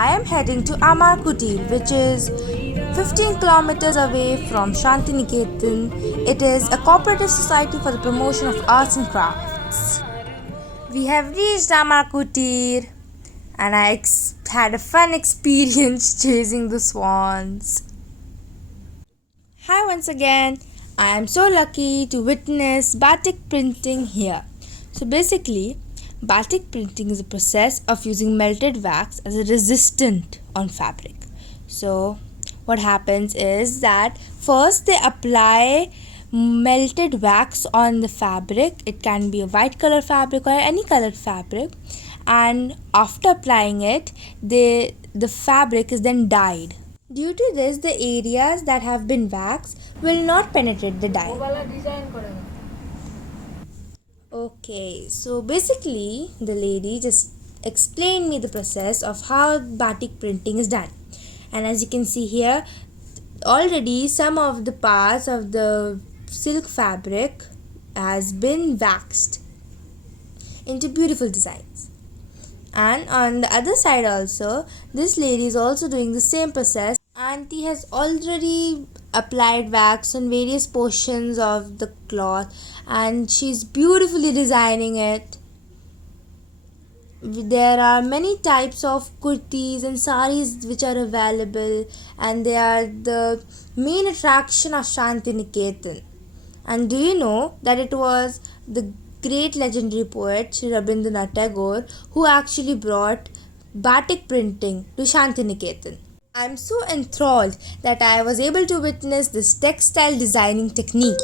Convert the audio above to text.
I am heading to Amar Kutir, which is 15 kilometers away from Shantiniketan. It is a cooperative society for the promotion of arts and crafts. We have reached Amar Kutir, and I had a fun experience chasing the swans. Hi once again. I am so lucky to witness batik printing here. So basically, batik printing is a process of using melted wax as a resistant on fabric. So what happens is that first they apply melted wax on the fabric. It can be a white color fabric or any colored fabric, and after applying it, the fabric is then dyed. Due to this, the areas that have been waxed will not penetrate the dye. Okay, so basically the lady just explained me the process of how batik printing is done. And as you can see here, already some of the parts of the silk fabric has been waxed into beautiful designs. And on the other side also, this lady is also doing the same process. Auntie has already applied wax on various portions of the cloth and she's beautifully designing it. There are many types of kurtis and saris which are available, and they are the main attraction of Shantiniketan. And do you know that it was the great legendary poet Sri Rabindranath Tagore who actually brought batik printing to Shantiniketan. I'm so enthralled that I was able to witness this textile designing technique.